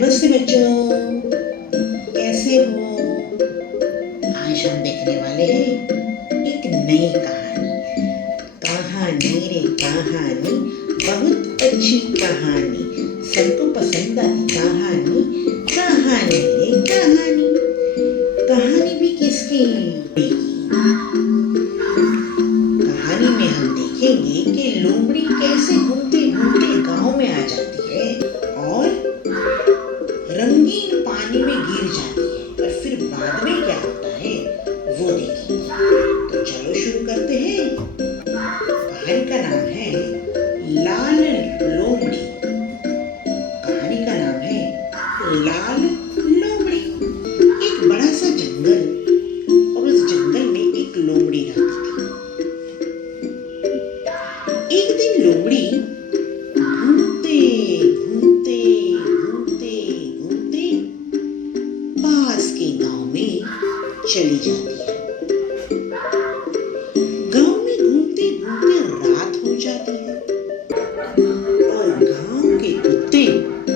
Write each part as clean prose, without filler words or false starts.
नमस्ते बच्चों, कैसे हो? आज हम देखने वाले हैं एक नई कहानी। कहानी रे कहानी, बहुत अच्छी कहानी, सबको पसंद आती कहानी। कहानी रे कहानी, कहानी भी किसकी? कहानी में हम देखेंगे कि लोमड़ी कैसे घूमते घूमते गांव में आ जाती है और रंगीन पानी में गिर जाती है, और फिर बाद में क्या होता है वो देखेंगे। तो चलो शुरू करते हैं। कहानी का नाम है लाल लोमड़ी। कहानी का नाम है लाल लोमड़ी। एक बड़ा सा जंगल, और उस जंगल में एक लोमड़ी रहती थी। एक दिन लोमड़ी घूमते घूमते घूमते घूमते पास के गांव में चली जाती है। गांव में घूमते घूमते रात हो जाती है और गांव के कुत्ते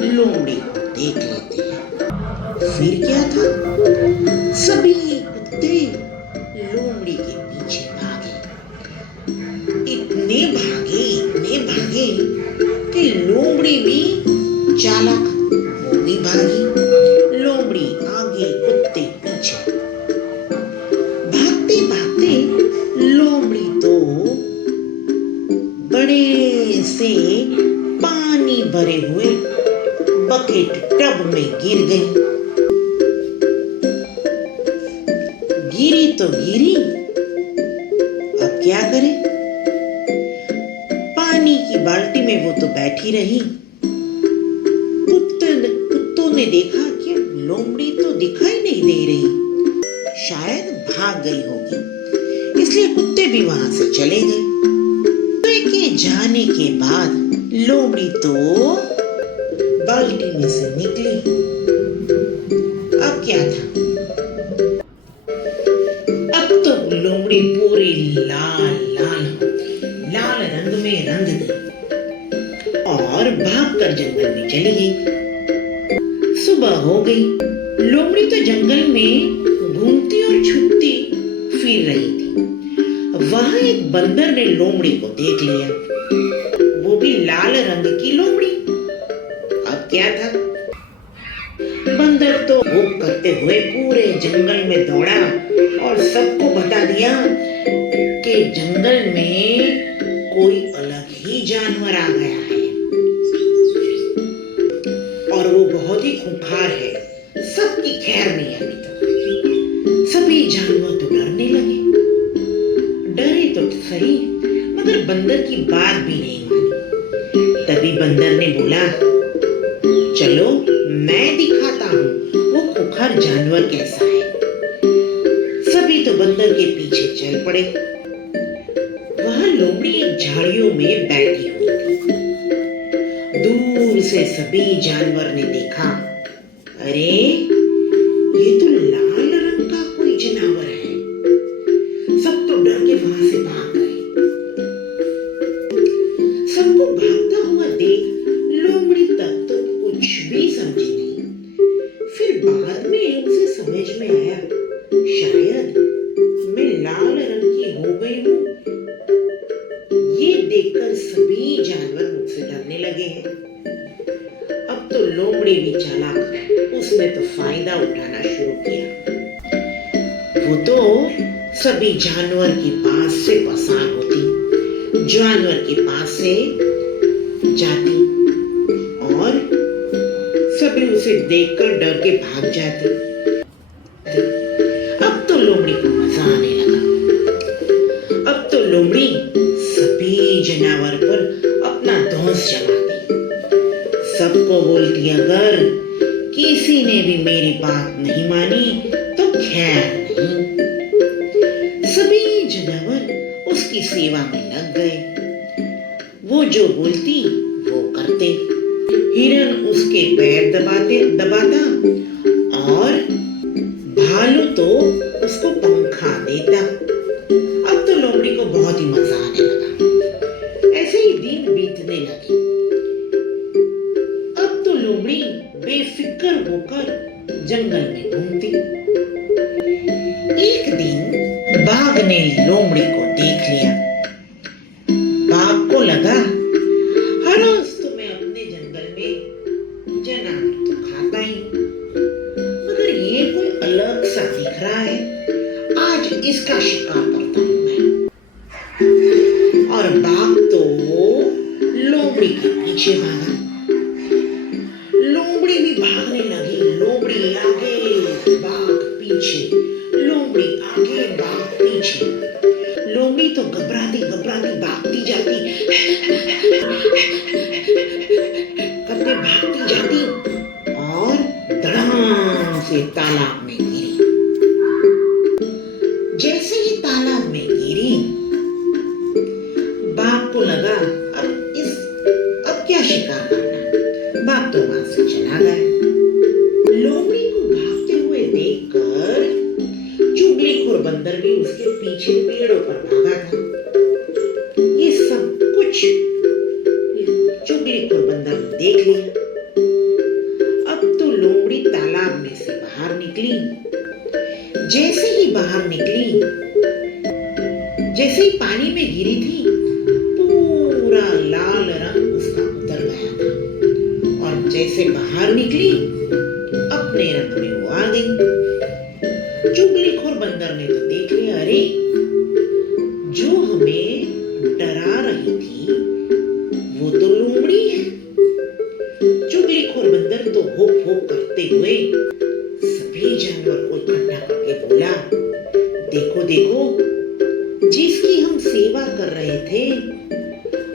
लोमड़ी को देख लेते हैं। फिर क्या था, सभी कुत्ते लोमड़ी के पीछे भागे। इतने भागे कि लोमड़ी भी चालाक, वो भी भागी। लोमड़ी आगे, कुत्ते पीछे। भागते भागते लोमड़ी तो बड़े से पानी भरे हुए बकेट टब में गिर गई। गिरी तो गिरी, अब क्या करे? पानी की बाल्टी में वो तो बैठी रही। कुत्तों ने देखा कि लोमड़ी तो दिखाई नहीं दे रही, शायद भाग गई होगी, इसलिए कुत्ते भी वहां से चले गए। कुत्ते के जाने के बाद लोमड़ी तो बाल्टी में से निकली। अब क्या था, अब तो लोमड़ी पूरी लाल रंग में रंग गई और भागकर जंगल में चली गई। सुबह हो गई। लोमड़ी तो जंगल में घूमती और छुपती फिर रही थी। वहां एक बंदर ने लोमड़ी को देख लिया, वो भी लाल रंग की लोमड़ी। अब क्या था, बंदर तो भूख करते हुए पूरे जंगल में दौड़ा और सबको बता दिया कि जंगल में कोई अलग ही जानवर आ गया है और वो बहुत ही खूंखार है, सबकी खैर नहीं अभी तक। सभी जानवर तो डरने लगे। डरे तो सही, मगर बंदर की बात भी नहीं मानी। तभी बंदर ने बोला, चलो मैं दिखाता हूँ वो खूंखार जानवर कैसा है। सभी तो बंदर के पीछे चल पड़े। वहां लोमड़ी एक झाड़ियों में बैठी हुई थी। दूर से सभी जानवर ने देखा, अरे ये तो लाल रंग का कोई जानवर है। सब तो डर के वहां से भाग गए। सबको भागता हुआ देख लोमड़ी तक तो कुछ भी समझी नहीं। फिर बाद में उसे समझ में आया, शायद मैं लाल रंग की हो गई हूँ। ये देखकर सभी जानवर मुझसे डरने लगे हैं। अब तो लोमड़ी भी चालाक, उसने तो फायदा उठाना शुरू किया। वो तो सभी जानवर के पास से पसार होती, जानवर के पास से जाती और सभी उसे देखकर डर के भाग जाते। अब तो लोमड़ी को मजा आने लगा। अब तो लोमड़ी सभी जानवर पर अपना धौंस जमाती, सबको बोलती, अगर किसी ने भी मेरी बात नहीं मानी तो खैर नहीं। सभी जानवर उसकी सेवा में लग गए। वो जो बोलती वो करते। हिरन उसके पैर दबाता और भालू तो उसको पंखा देता। अब तो लोमड़ी को बहुत ही मजा आने लगा। ऐसे ही दिन बीतने लगे। अब तो लोमड़ी बेफिक्र होकर जंगल में घूमती। एक दिन बाघ ने लोमड़ी को देख लिया। बाघ को लगा हर रोज तो मैं अपने जंगल में जानवर तो खाता ही, मगर ये कोई अलग सा दिख रहा है। आज इसका शिकार करता हूं मैं। और बाघ तो लोमड़ी के पीछे भागा। लोमड़ी भी भागने लगी। लोमड़ी आगे, बाघ पीछे, लोमड़ी आगे, बाघ पीछे। लोमड़ी तो घबराती घबराती भागती जाती, करते भागती जाती और धड़ाम से तालाब में गिरी। जैसे ही तालाब में गिरी, बाघ को लगा अब क्या शिकार करना। बाघ तो वहां से चला गया। लोमड़ी को भागते हुए देखकर चुगलीखोर बंदर भी उसके पीछे पेड़ों पर भागा था। ये सब कुछ चुगलीखोर बंदर ने देख लिया। अब तो लोमड़ी तालाब में से बाहर निकली। जैसे ही बाहर निकली, जैसे ही पानी में गिरी थी, पूरा लाल रंग उसका उतर गया था। और जैसे बाहर निकली, अपने रंग में वो आ गई। चुगलीखोर बंदर ने तो देख लिया, अरे जो हमें डरा रही थी वो तो लोमड़ी है। चुगलीखोर बंदर तो होक होक करते हुए सभी जानवर को इकट्ठा करके बोला, देखो देखो, जिसकी हम सेवा कर रहे थे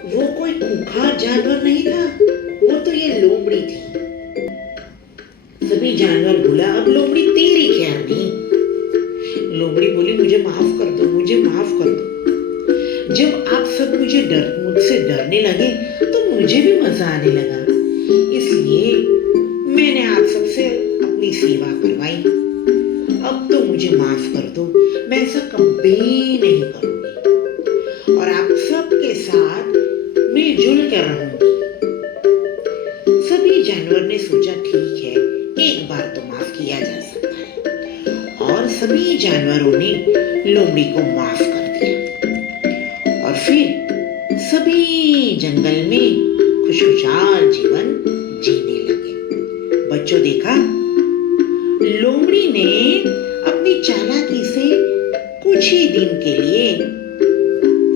वो कोई खूंखार जानवर नहीं था, वो तो ये लोमड़ी थी। सभी जानवर बोला, अब लोमड़ी तेरी खैर नहीं। लोमड़ी बोली, मुझे माफ कर दो, मुझे माफ कर दो। जब आप सब मुझसे डरने लगे तो मुझे भी मजा आने लगा, इसलिए मैंने आप सबसे अपनी सेवा करवाई। अब तो मुझे माफ कर दो, मैं ऐसा कभी नहीं करूंगी और आप सबके साथ मिलजुल कर रहूंगी। सभी जानवर ने सोचा, ठीक है, एक बार तो माफ किया जा सकता है। और सभी जानवरों ने लोमड़ी को माफ कर दिया। और फिर सभी जंगल में खुशहाल जीवन जीने लगे। बच्चों, देखा, लोमड़ी ने अपनी चालाकी से कुछ ही दिन के लिए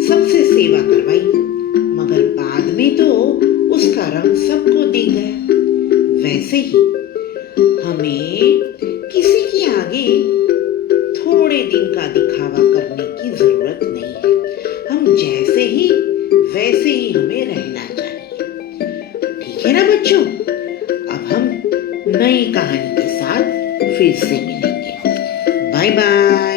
सबसे सेवा करवाई, मगर बाद में तो उसका रंग सबको दिख गया। वैसे ही हमें किसी के आगे थोड़े दिन का दिखावा करने की जरूरत नहीं है। हम जैसे ही वैसे ही हमें रहना चाहिए। ठीक है ना बच्चों? अब हम नई कहानी के साथ फिर से मिलेंगे। Bye bye.